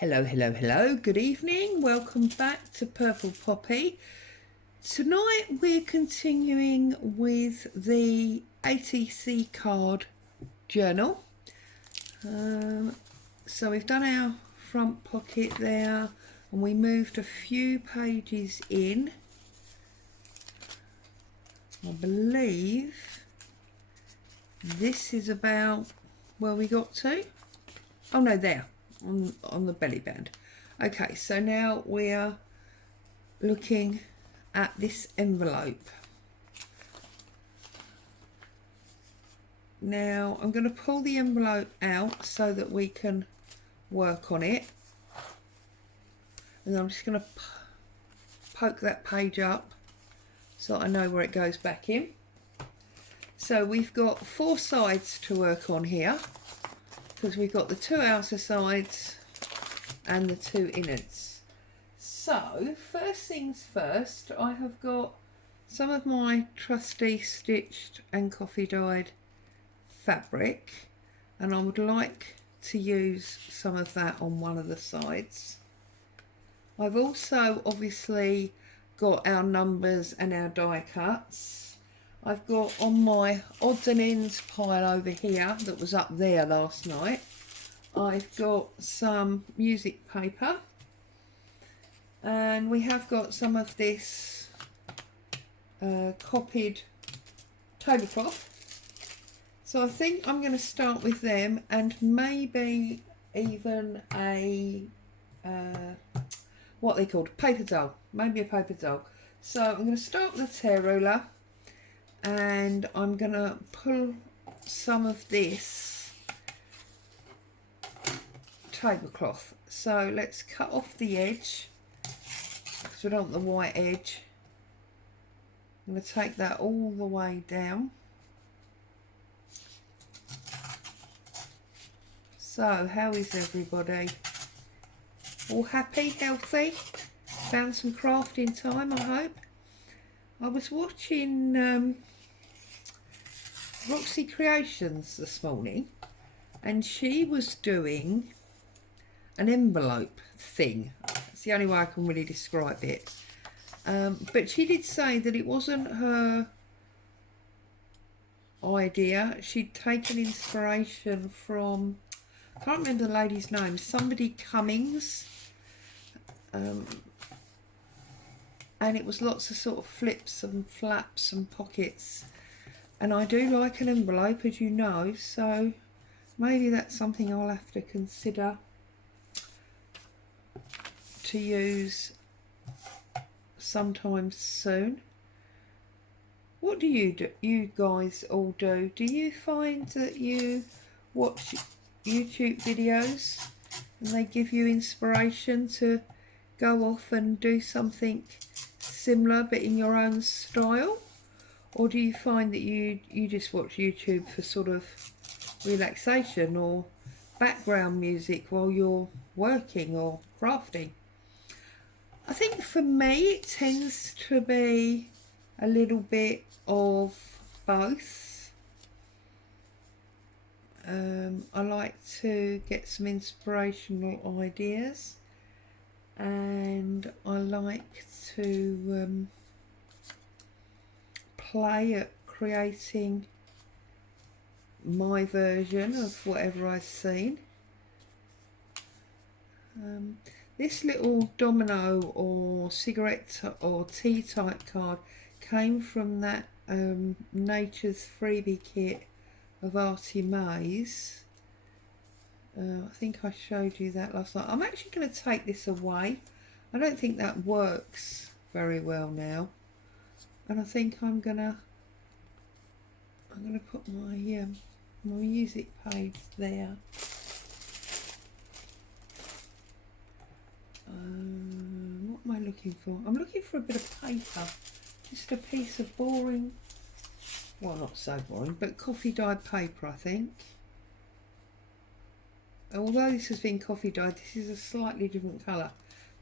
Hello, hello, hello. Good evening. Welcome back to Purple Poppy. Tonight we're continuing with the ATC Card Journal. So we've done our front pocket there and we moved a few pages in. I believe this is about where we got to. Oh no, there. On the belly band. Okay, so now we're looking at this envelope. Now I'm going to pull the envelope out so that we can work on it, and I'm just going to poke that page up so I know where it goes back in. So we've got 4 sides to work on here, because we've got the 2 outer sides and the 2 innards. So first things first, I have got some of my trusty stitched and coffee dyed fabric, and I would like to use some of that on one of the sides. I've also obviously got our numbers and our die cuts. I've got on my odds and ends pile over here that was up there last night, I've got some music paper, and we have got some of this copied tablecloth. So I think I'm going to start with them, and maybe even a what they called paper doll, maybe a paper doll. So I'm going to start with a tear ruler, and I'm going to pull some of this tablecloth. So let's cut off the edge, because we don't want the white edge. I'm going to take that all the way down. So how is everybody? All happy, healthy? Found some crafting time, I hope. I was watching Roxy Creations this morning, and she was doing an envelope thing. It's the only way I can really describe it. But she did say that it wasn't her idea. She'd taken inspiration from, I can't remember the lady's name, somebody Cummings. And it was lots of sort of flips and flaps and pockets. And I do like an envelope, as you know, so maybe that's something I'll have to consider to use sometime soon. What do you guys all do? Do you find that you watch YouTube videos and they give you inspiration to go off and do something similar but in your own style? Or do you find that you just watch YouTube for sort of relaxation or background music while you're working or crafting? I think for me it tends to be a little bit of both. I like to get some inspirational ideas, and I like to play at creating my version of whatever I've seen. This little domino or cigarette or tea type card came from that Nature's Freebie kit of Artie May's. I think I showed you that last night. I'm actually going to take this away. I don't think that works very well now, and I think I'm gonna put my my music page there. What am I looking for? I'm looking for a bit of paper, just a piece of boring, well, not so boring, but coffee dyed paper, I think. Although this has been coffee dyed, this is a slightly different colour,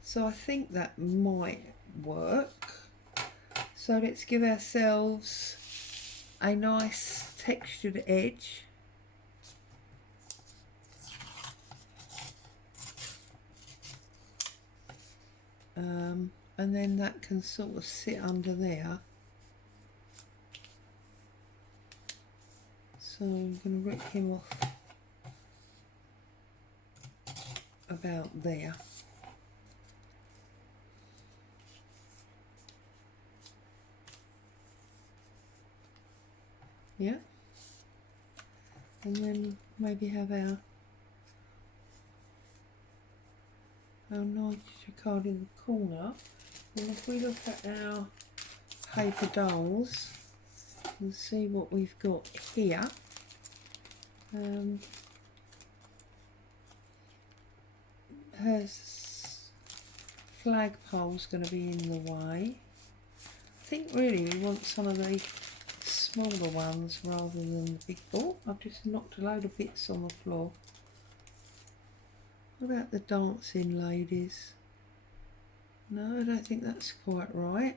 so I think that might work. So let's give ourselves a nice textured edge. and then that can sort of sit under there. So I'm going to rip him off about there. Yeah, and then maybe have our nitrogen card in the corner. And if we look at our paper dolls and see what we've got here, her flagpole's going to be in the way. I think really we want some of the smaller ones rather than the big ball. I've just knocked a load of bits on the floor. What about the dancing ladies? No, I don't think that's quite right.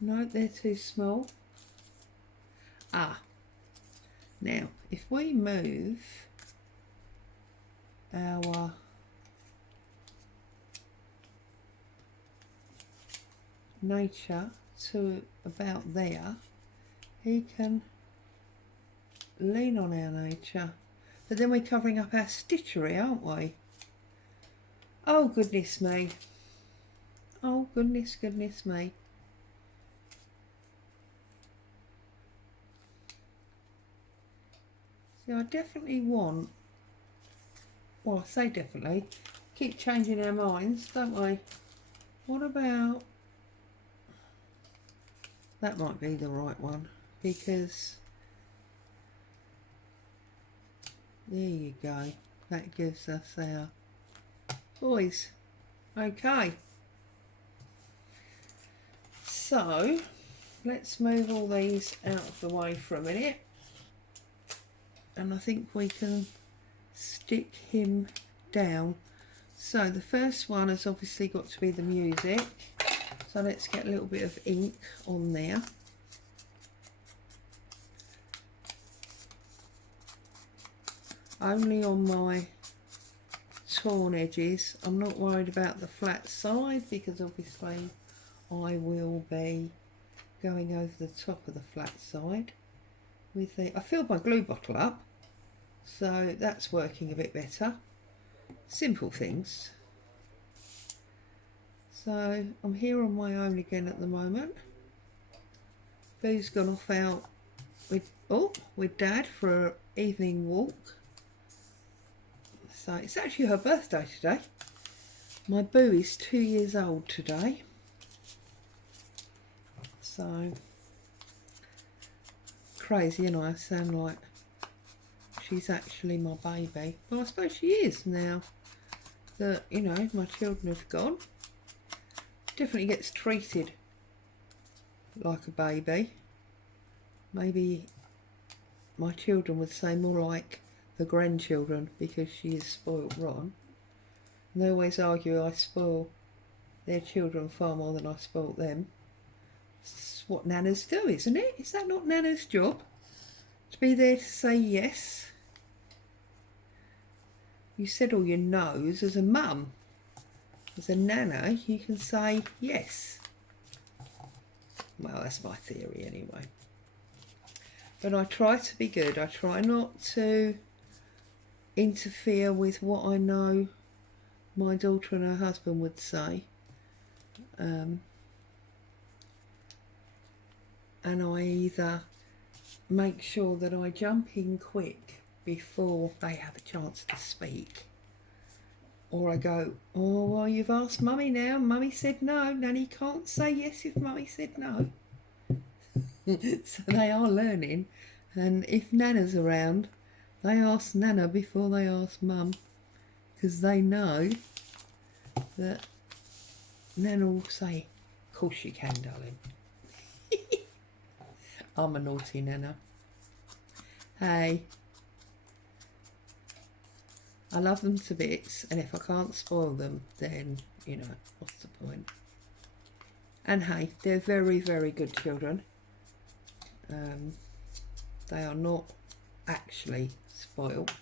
No, they're too small. Ah, now if we move our nature to about there, he can lean on our nature. But then we're covering up our stitchery, aren't we? Oh goodness me. Oh goodness me. So I definitely want, well I say definitely, keep changing our minds, don't we? What about, that might be the right one, because there you go, that gives us our boys. Okay, so let's move all these out of the way for a minute, and I think we can stick him down. So the first one has obviously got to be the music, so let's get a little bit of ink on there. Only on my torn edges. I'm not worried about the flat side because obviously I will be going over the top of the flat side with the, I filled my glue bottle up, so that's working a bit better. Simple things. So I'm here on my own again at the moment. Boo's gone off out with Dad for an evening walk. So it's actually her birthday today. My Boo is 2 years old today. So crazy, and I sound like she's actually my baby. Well, I suppose she is now that, you know, my children have gone. Definitely gets treated like a baby. Maybe my children would say more like the grandchildren, because she is spoilt rotten. And they always argue I spoil their children far more than I spoilt them. It's what nanas do, isn't it? Is that not Nana's job? To be there to say yes? You said all your no's. As a mum, as a nana, you can say yes. Well, that's my theory anyway. But I try to be good. I try not to interfere with what I know my daughter and her husband would say. And I either make sure that I jump in quick before they have a chance to speak, or I go, oh well, you've asked Mummy now, Mummy said no, Nanny can't say yes if Mummy said no. So they are learning, and if Nana's around, they ask Nana before they ask Mum, because they know that Nana will say, of course you can, darling. I'm a naughty Nana. Hey, I love them to bits, and if I can't spoil them, then, you know, what's the point? And hey, they're very, very good children. They are not actually spoiled.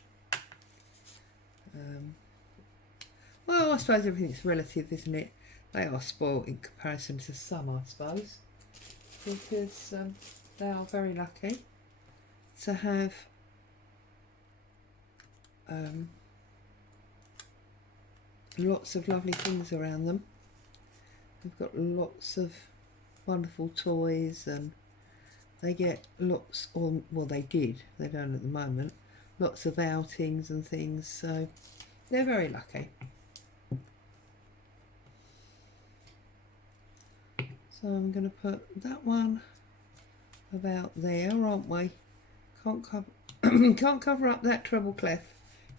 Well, I suppose everything's relative, isn't it? They are spoiled in comparison to some, I suppose, because they are very lucky to have lots of lovely things around them. They've got lots of wonderful toys, and they get lots, or well, they did, they don't at the moment, lots of outings and things, so they're very lucky. So I'm going to put that one about there, aren't we? Can't cover up that treble clef.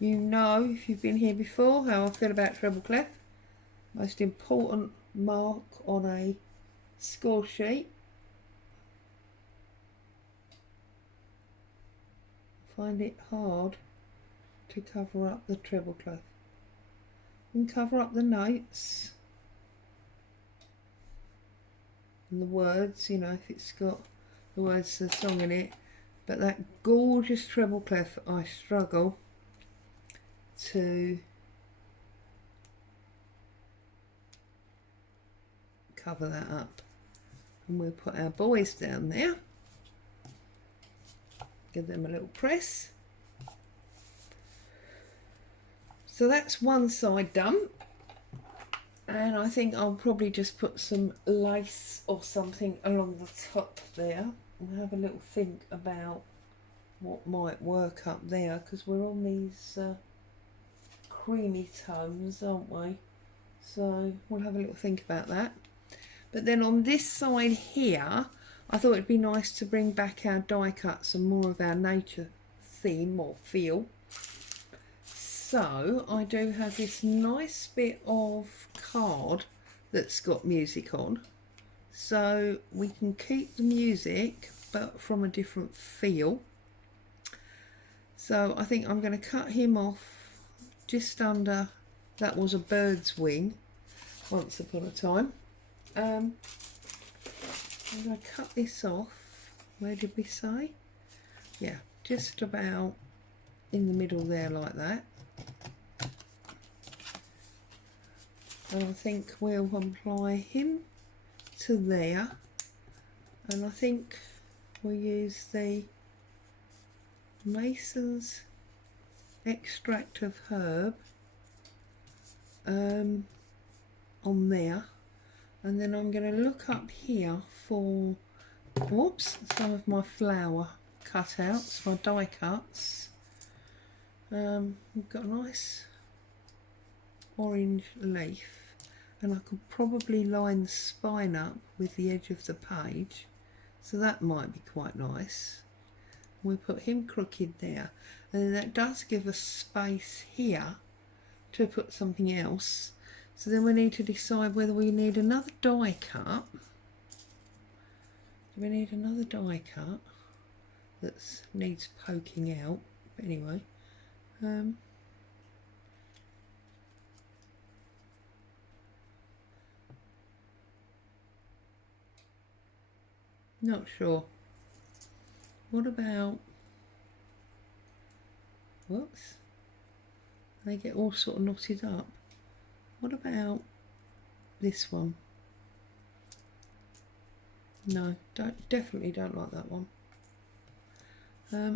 You know, if you've been here before, how I feel about treble clef. Most important mark on a score sheet. Find it hard to cover up the treble clef. You can cover up the notes and the words, you know, if it's got the words of the song in it. But that gorgeous treble clef, I struggle to cover that up. And we'll put our boys down there. Give them a little press. So that's one side done. And I think I'll probably just put some lace or something along the top there and have a little think about what might work up there, because we're on these creamy tones, aren't we? So we'll have a little think about that. But then on this side here, I thought it'd be nice to bring back our die cuts and more of our nature theme or feel. So I do have this nice bit of card that's got music on. So we can keep the music, but from a different feel. So I think I'm going to cut him off just under, that was a bird's wing once upon a time. I'm going to cut this off, where did we say? Yeah, just about in the middle there like that. And I think we'll apply him to there, and I think we'll use the Mason's extract of herb on there, and then I'm going to look up here for, whoops, some of my flower cutouts, my die cuts. We've got a nice orange leaf, and I could probably line the spine up with the edge of the page, so that might be quite nice. We'll put him crooked there, and then that does give us space here to put something else. So then we need to decide whether we need another die cut. Do we need another die cut that needs poking out? But anyway, not sure. What about, whoops, they get all sort of knotted up. What about this one? No, definitely don't like that one.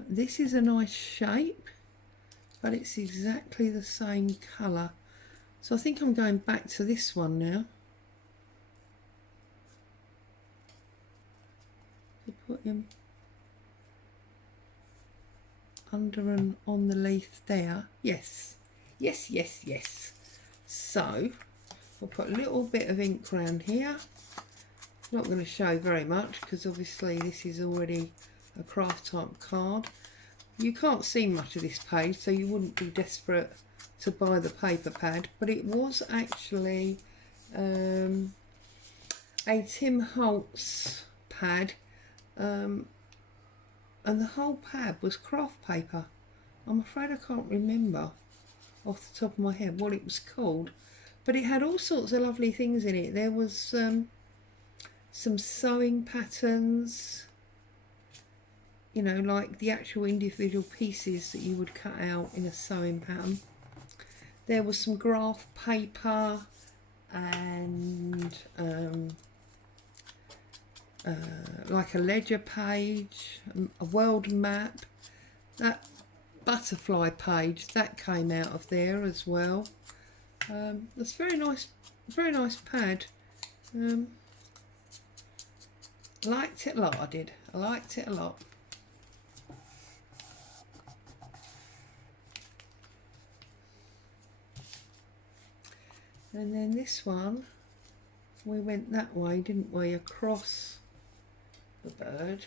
This is a nice shape, but it's exactly the same colour. So I think I'm going back to this one now. To put him under and on the leaf there. Yes, yes, yes, yes. So I'll put a little bit of ink around here. Not going to show very much because obviously this is already a craft type card. You can't see much of this page, so you wouldn't be desperate to buy the paper pad, but it was actually a Tim Holtz pad, and the whole pad was craft paper. I'm afraid I can't remember off the top of my head what it was called, but it had all sorts of lovely things in it. There was some sewing patterns, you know, like the actual individual pieces that you would cut out in a sewing pattern. There was some graph paper and like a ledger page, a world map. That butterfly page that came out of there as well. That's very nice pad. Liked it a lot. I liked it a lot. And then this one, we went that way, didn't we, across the bird.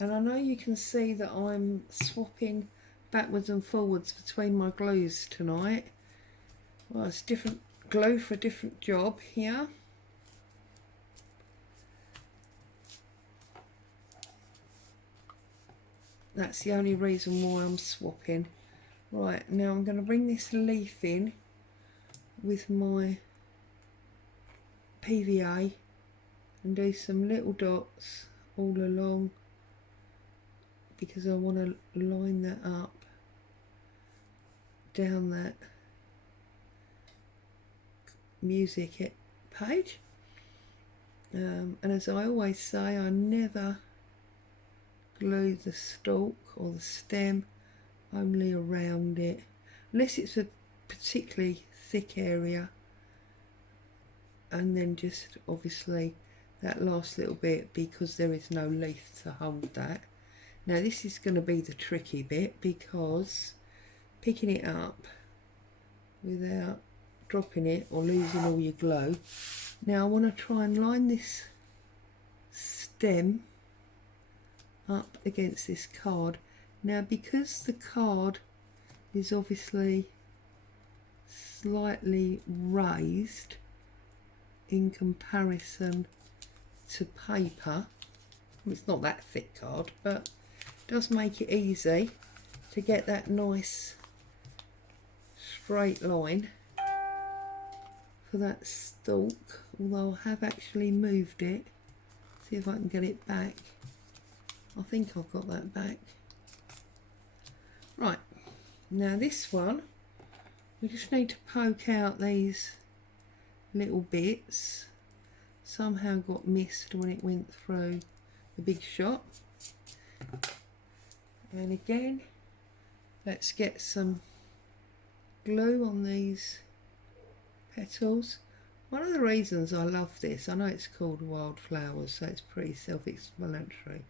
And I know you can see that I'm swapping backwards and forwards between my glues tonight. Well, it's different glue for a different job here. That's the only reason why I'm swapping. Right, now I'm going to bring this leaf in with my PVA and do some little dots all along, because I want to line that up down that music page. And as I always say, I never glue the stalk or the stem, only around it, unless it's a particularly thick area, and then just obviously that last little bit, because there is no leaf to hold that. Now this is going to be the tricky bit, because picking it up without dropping it or losing all your glue. Now I want to try and line this stem up against this card. Now because the card is obviously slightly raised in comparison to paper, it's not that thick card, but it does make it easy to get that nice straight line for that stalk, although I have actually moved it. See if I can get it back. I think I've got that back. Right, now this one, we just need to poke out these little bits. Somehow got missed when it went through the big shot. And again, let's get some glue on these petals. One of the reasons I love this, I know it's called wildflowers, so it's pretty self-explanatory,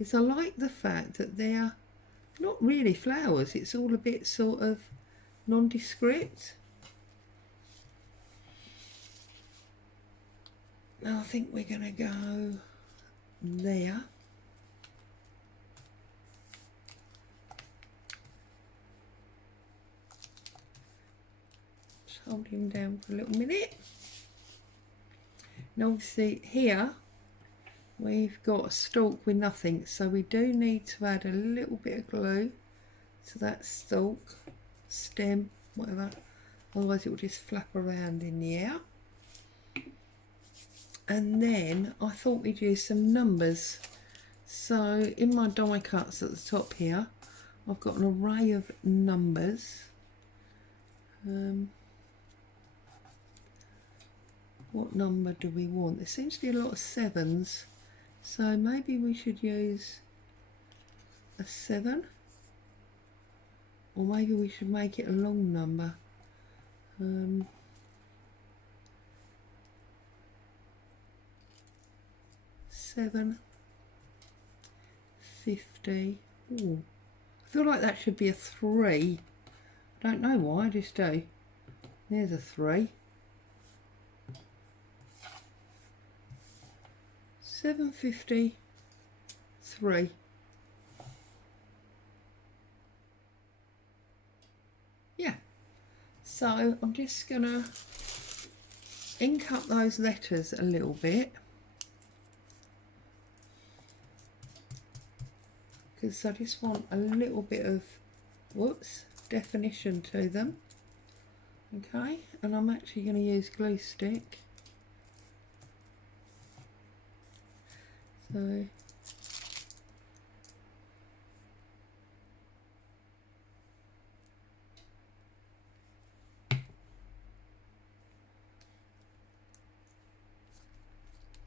is I like the fact that they're not really flowers, it's all a bit sort of nondescript. Now I think we're going to go there. Just hold him down for a little minute. And obviously here we've got a stalk with nothing, so we do need to add a little bit of glue to that stalk, stem, whatever, otherwise it will just flap around in the air. And then I thought we'd use some numbers. So in my die cuts at the top here, I've got an array of numbers. What number do we want? There seems to be a lot of 7s, so maybe we should use a 7, or maybe we should make it a long number. 7, 50. Ooh, I feel like that should be a 3. I don't know why, I just do. There's a 3. 753. Yeah. So I'm just gonna ink up those letters a little bit, because I just want a little bit of definition to them. Okay, and I'm actually going to use glue stick. So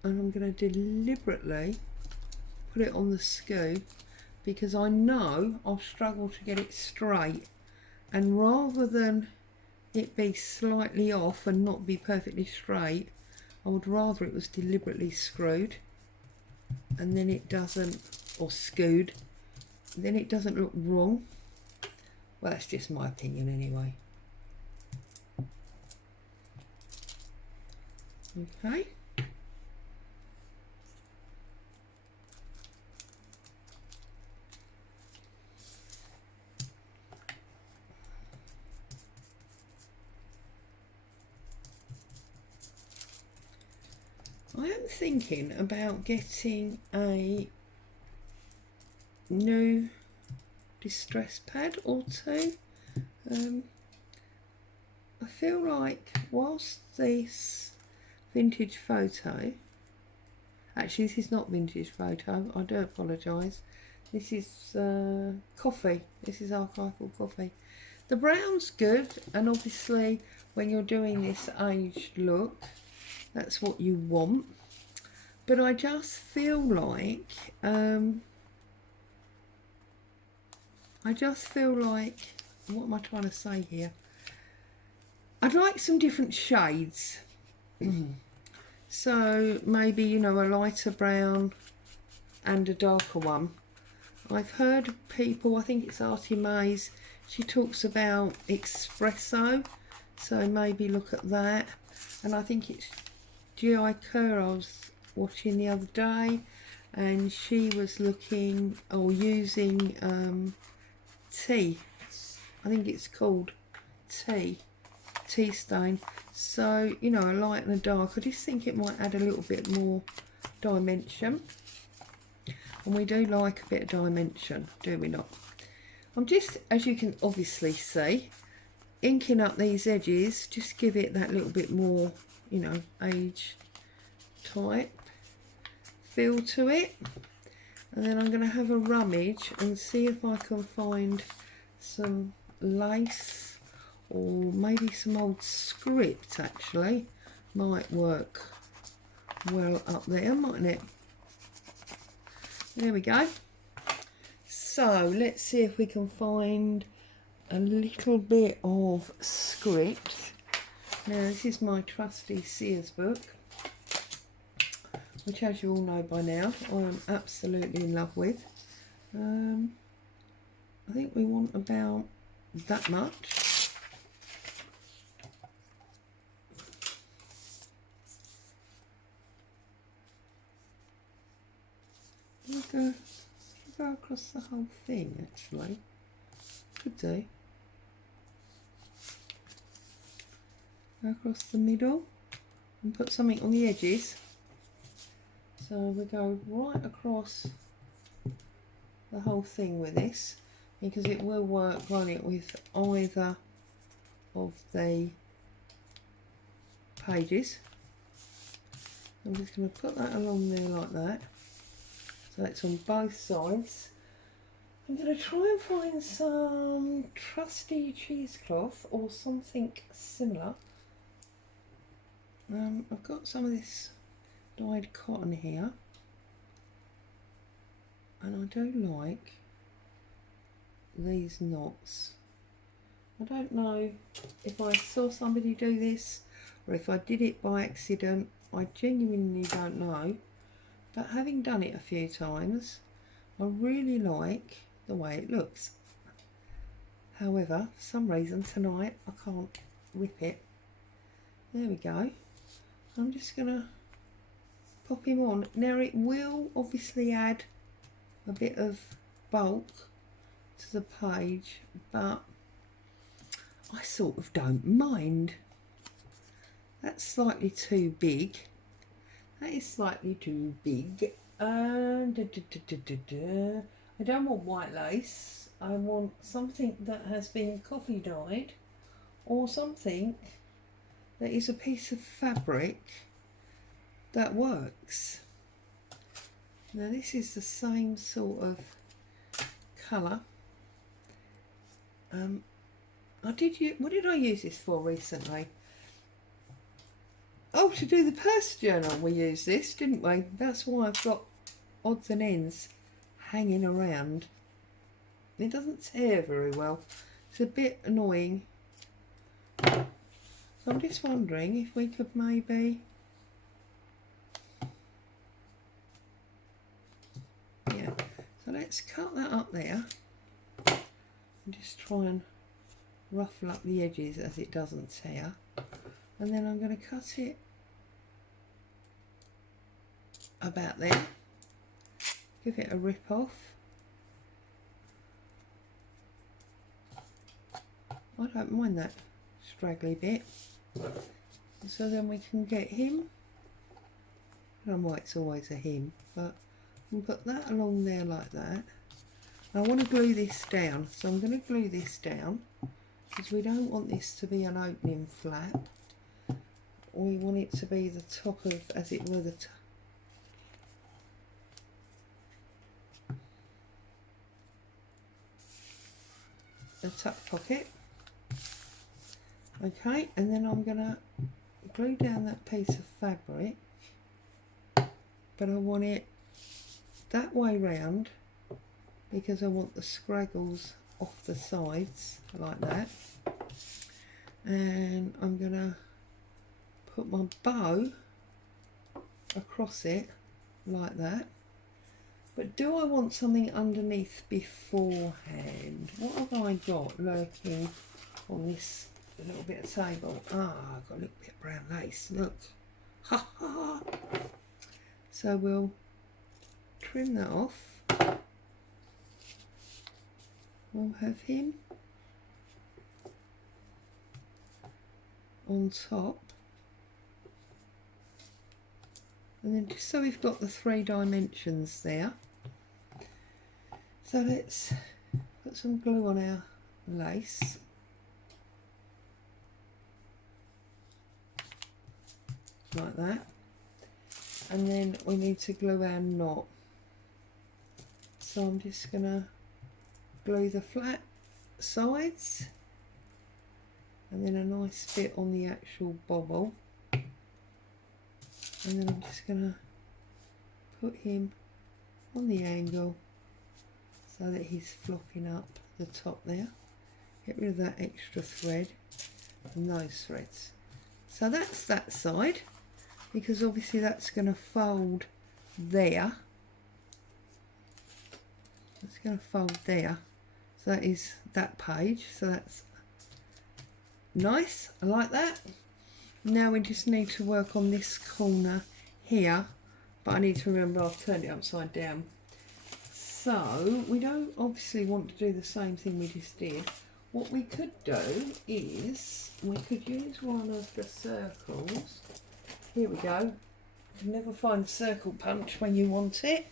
and I'm going to deliberately put it on the skew because I know I'll struggle to get it straight, and rather than it be slightly off and not be perfectly straight, I would rather it was deliberately screwed and then it doesn't, or skewed, then it doesn't look wrong. Well, that's just my opinion anyway. Okay. I am thinking about getting a new distress pad or two. I feel like whilst this vintage photo, actually this is not vintage photo, I do apologise, this is coffee, this is archival coffee. The brown's good, and obviously when you're doing this aged look, that's what you want, but I just feel like what am I trying to say here? I'd like some different shades. So maybe, you know, a lighter brown and a darker one. I've heard people, I think it's Artie Mays, she talks about espresso, so maybe look at that. And I think it's G.I. Kerr I was watching the other day, and she was looking or using tea. I think it's called tea stain. So, you know, a light and a dark. I just think it might add a little bit more dimension. And we do like a bit of dimension, do we not? I'm just, as you can obviously see, inking up these edges, just give it that little bit more, you know, age type feel to it. And then I'm going to have a rummage and see if I can find some lace or maybe some old script. Actually might work well up there, mightn't it? There we go. So let's see if we can find a little bit of script. Now this is my trusty Sears book, which, as you all know by now, I am absolutely in love with. I think we want about that much. I'll go across the whole thing, actually. Could do. Go across the middle and put something on the edges. So we go right across the whole thing with this, because it will work, won't it, with either of the pages. I'm just going to put that along there like that, so it's on both sides. I'm going to try and find some trusty cheesecloth or something similar. I've got some of this dyed cotton here, and I do like these knots. I don't know if I saw somebody do this or if I did it by accident. I genuinely don't know, but having done it a few times, I really like the way it looks. However, for some reason tonight I can't rip it. There we go. I'm just gonna pop him on. Now it will obviously add a bit of bulk to the page, but I sort of don't mind. That's slightly too big. That is slightly too big. I don't want white lace. I want something that has been coffee dyed, or something that is a piece of fabric that works. Now this is the same sort of colour. What did I use this for recently? Oh, to do the purse journal we used this, didn't we? That's why I've got odds and ends hanging around. It doesn't tear very well. It's a bit annoying. So I'm just wondering if we could maybe... Yeah, so let's cut that up there. And just try and ruffle up the edges as it doesn't tear. And then I'm going to cut it about there. Give it a rip off. I don't mind that straggly bit. So then we can get him. I don't know why it's always a him, but we'll put that along there like that. I want to glue this down, so I'm going to glue this down because we don't want this to be an opening flap. We want it to be the top of, as it were, the tuck pocket. Okay, and then I'm going to glue down that piece of fabric, but I want it that way round because I want the scraggles off the sides like that. And I'm going to put my bow across it like that. But do I want something underneath beforehand? What have I got lurking on this little bit of table? Ah, I've got a little bit of brown lace, look. Ha ha! So we'll trim that off. We'll have him on top. And then just so we've got the 3 dimensions there. So let's put some glue on our lace. Like that. And then we need to glue our knot. So I'm just going to glue the flat sides. And then a nice bit on the actual bobble. And then I'm just going to put him on the angle so that he's flopping up the top there. Get rid of that extra thread and those threads. So that's that side, because obviously that's going to fold there. It's going to fold there. So that is that page. So that's nice. I like that. Now we just need to work on this corner here, but I need to remember I've turned it upside down. So we don't obviously want to do the same thing we just did. What we could do is we could use one of the circles. Here we go. You can never find a circle punch when you want it.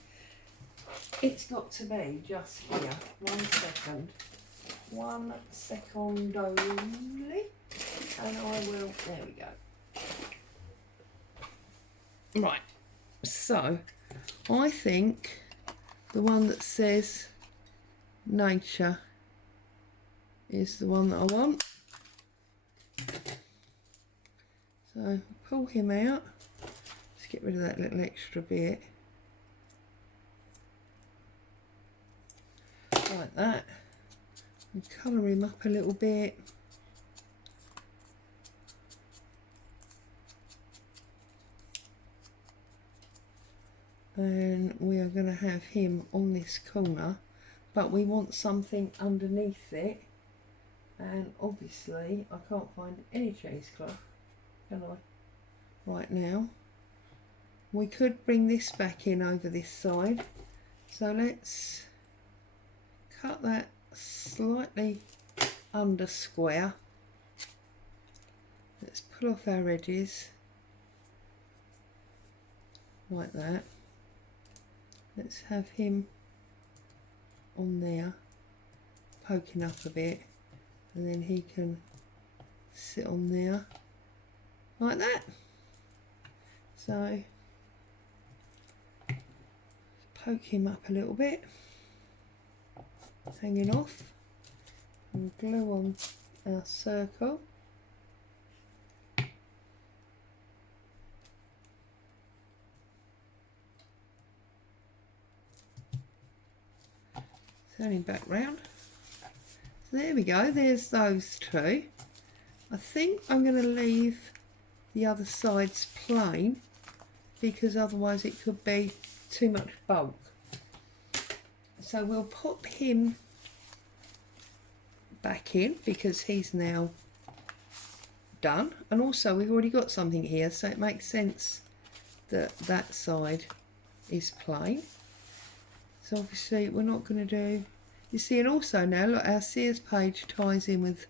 It's got to be just here. 1 second. 1 second only. And I will, there we go. Right, so I think the one that says nature is the one that I want. So pull him out. Just get rid of that little extra bit. Like that. And colour him up a little bit. And we are going to have him on this corner, but we want something underneath it, and obviously I can't find any cheesecloth, can I, right now. We could bring this back in over this side, so let's cut that slightly under square. Let's pull off our edges like that. Let's have him on there, poking up a bit, and then he can sit on there like that. So poke him up a little bit, hanging off, and glue on our circle. Turn him back round. So there we go, there's those two. I think I'm going to leave the other sides plain because otherwise it could be too much bulk. So we'll pop him back in because he's now done, and also we've already got something here, so it makes sense that that side is plain. So obviously we're not going to do, you see, and also now look, our Sears page ties in with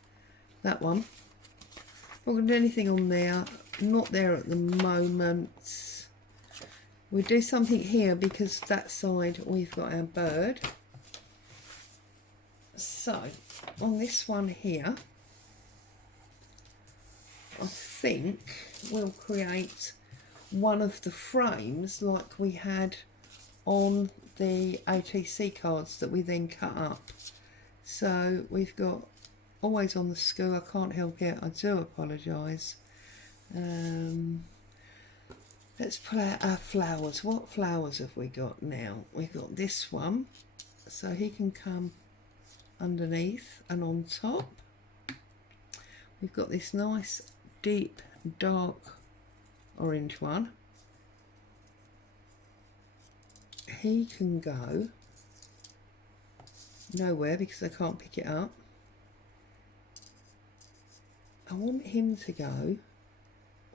that one. Not going to do anything on there, not there at the moment. We'll do something here because that side we've got our bird. So on this one here, I think we'll create one of the frames like we had on the ATC cards that we then cut up. So we've got always on the school, I can't help it, I do apologise. Let's pull out our flowers. What flowers have we got now? We've got this one, so he can come underneath and on top. We've got this nice deep dark orange one. He can go nowhere because I can't pick it up. I want him to go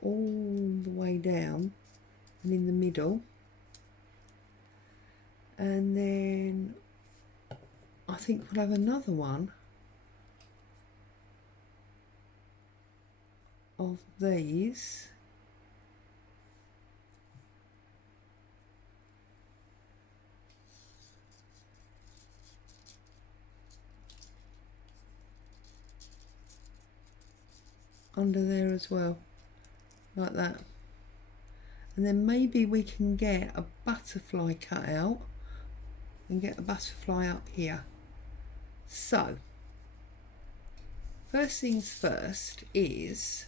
all the way down and in the middle, and then I think we'll have another one of these under there as well, like that. And then maybe we can get a butterfly cut out and get a butterfly up here. So first things first is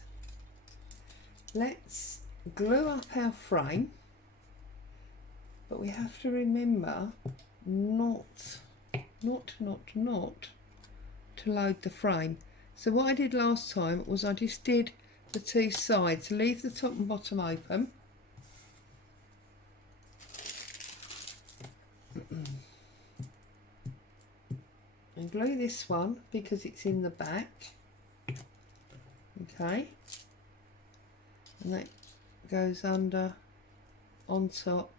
let's glue up our frame, but we have to remember not to load the frame. So what I did last time was I just did the two sides, leave the top and bottom open, and glue this one because it's in the back. Okay, and that goes under, on top,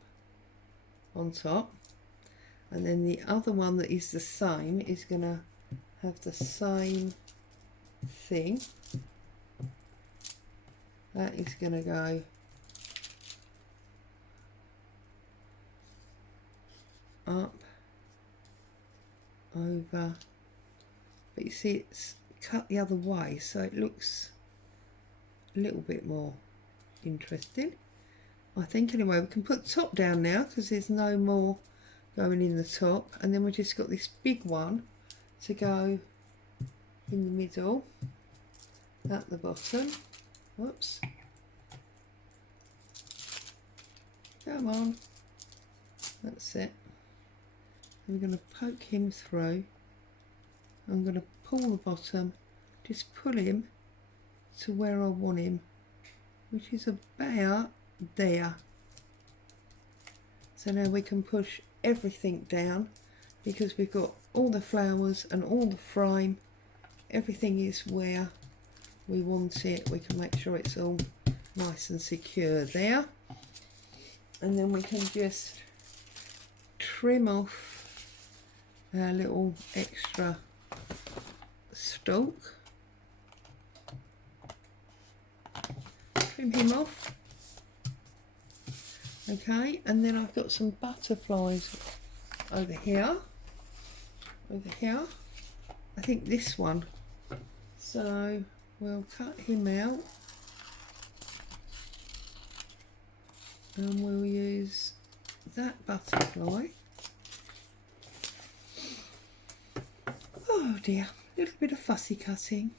and then the other one that is the same is going to have the same thing. That is going to go up, over, but you see it's cut the other way, so it looks a little bit more interesting, I think. Anyway, we can put the top down now because there's no more going in the top, and then we just got this big one to go in the middle at the bottom. Whoops, come on, that's it. I'm going to poke him through. I'm going to pull the bottom, just pull him to where I want him, which is about there. So now we can push everything down because we've got all the flowers and all the frame. Everything is where we want it. We can make sure it's all nice and secure there. And then we can just trim off our little extra stalk. Trim him off. Okay, and then I've got some butterflies over here. I think this one. So we'll cut him out and we'll use that butterfly. Oh dear, a little bit of fussy cutting.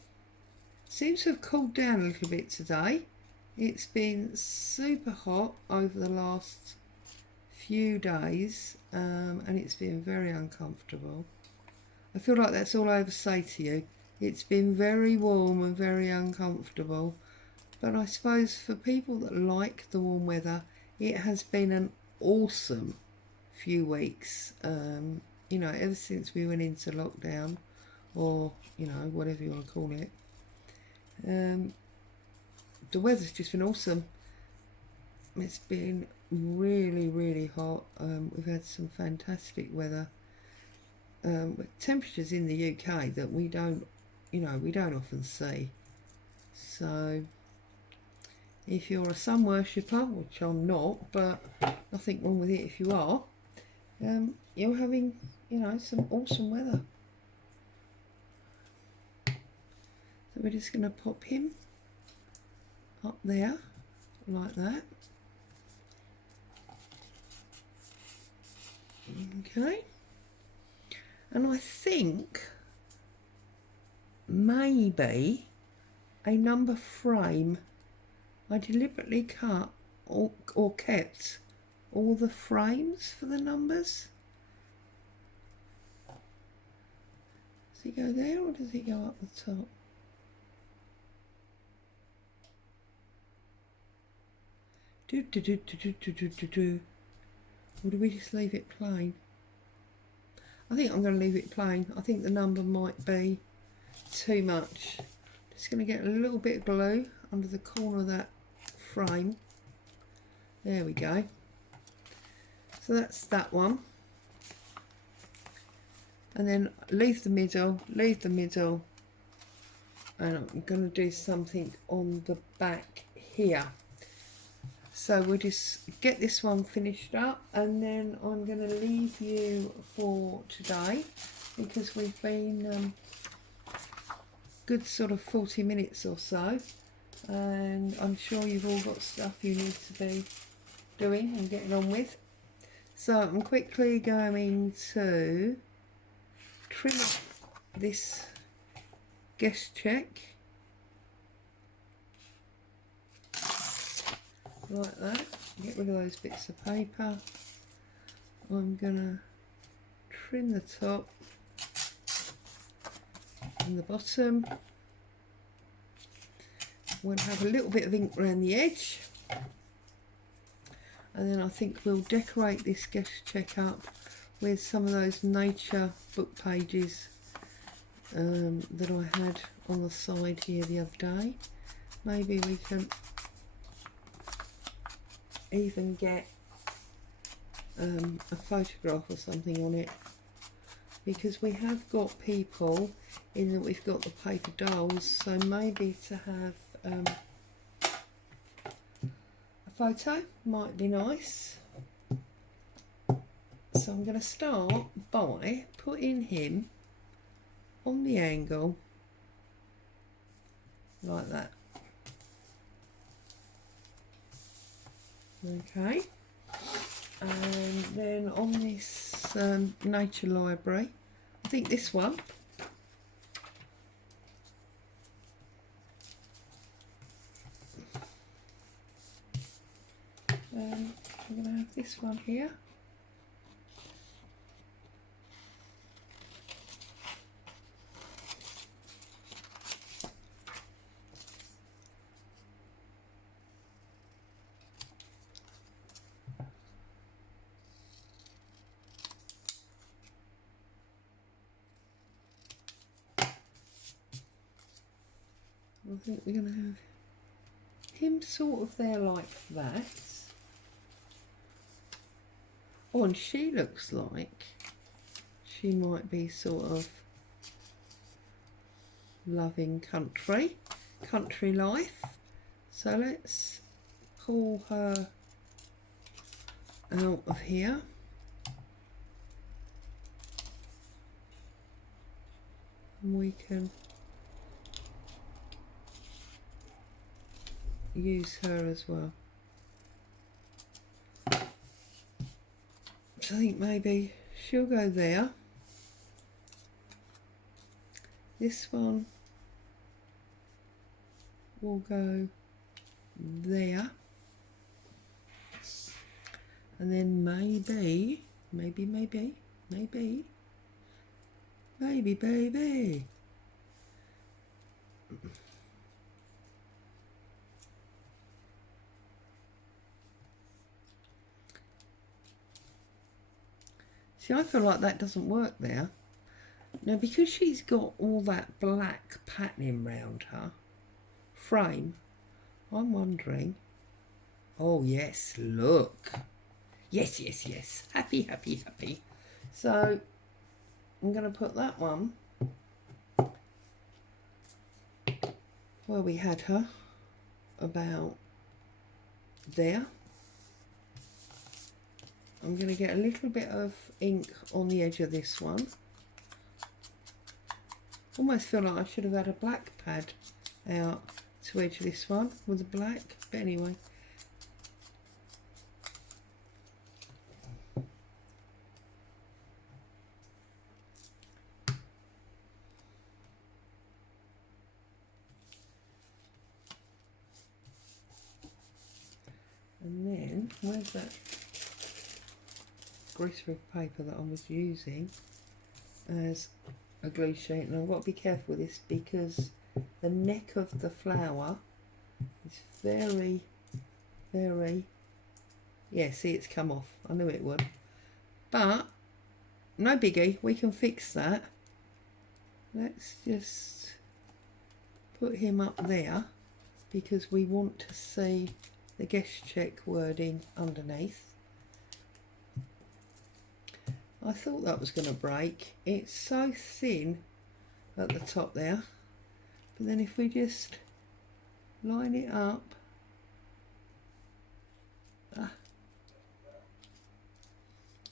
Seems to have cooled down a little bit today. It's been super hot over the last few days, and it's been very uncomfortable. I feel like that's all I ever say to you. It's been very warm and very uncomfortable, but I suppose for people that like the warm weather, it has been an awesome few weeks. You know, ever since we went into lockdown, or you know, whatever you want to call it, the weather's just been awesome. It's been really hot. We've had some fantastic weather. Temperatures in the UK that we don't often see. So if you're a sun worshipper, which I'm not, but nothing wrong with it if you are, you're having, you know, some awesome weather. So we're just going to pop him up there like that. Okay. And I think maybe a number frame. I deliberately cut or kept all the frames for the numbers. Does he go there or does he go up the top? Or do we just leave it plain? I think I'm going to leave it plain. I think the number might be too much. Just going to get a little bit of glue under the corner of that frame. There we go. So that's that one. And then leave the middle, and I'm going to do something on the back here. So we'll just get this one finished up, and then I'm going to leave you for today because we've been good sort of 40 minutes or so, and I'm sure you've all got stuff you need to be doing and getting on with. So I'm quickly going to trim this guest check like that, get rid of those bits of paper. I'm gonna trim the top and the bottom. We'll have a little bit of ink around the edge, and then I think we'll decorate this guest check up with some of those nature book pages that I had on the side here the other day. Maybe we can even get a photograph or something on it, because we have got people in that we've got the paper dolls, so maybe to have a photo might be nice. So I'm going to start by putting him on the angle like that. Okay, and then on this nature library, I think this one, I'm going to have this one here. I think we're going to have him sort of there like that. Oh, and she looks like she might be sort of loving country life. So let's pull her out of here. And we can use her as well. So I think maybe she'll go there. This one will go there. And then maybe Baby, baby. See, I feel like that doesn't work there. Now, because she's got all that black patterning round her frame, I'm wondering... Oh, yes, look. Yes, yes, yes. Happy, happy, happy. So, I'm going to put that one where we had her, about there. I'm going to get a little bit of ink on the edge of this one. Almost feel like I should have had a black pad out to edge this one with the black, but anyway. And then, where's that greaseproof paper that I was using as a glue sheet? And I've got to be careful with this because the neck of the flower is very, very... Yeah, see, it's come off. I knew it would. But, no biggie, we can fix that. Let's just put him up there because we want to see the guest check wording underneath. I thought that was going to break. It's so thin at the top there. But then if we just line it up. Right,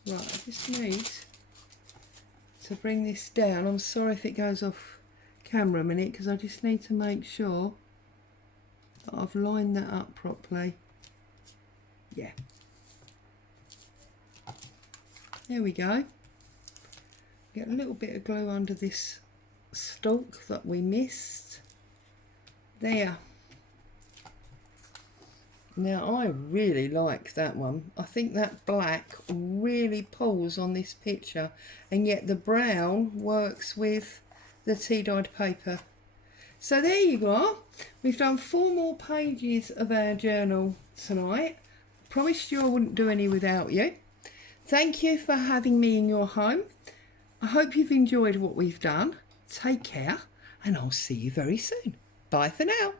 I just need to bring this down. I'm sorry if it goes off camera a minute because I just need to make sure that I've lined that up properly. Yeah. There we go. Get a little bit of glue under this stalk that we missed. There. Now I really like that one. I think that black really pulls on this picture, and yet the brown works with the tea dyed paper. So there you go. We've done 4 more pages of our journal tonight. Promised you I wouldn't do any without you. Thank you for having me in your home. I hope you've enjoyed what we've done. Take care, and I'll see you very soon. Bye for now.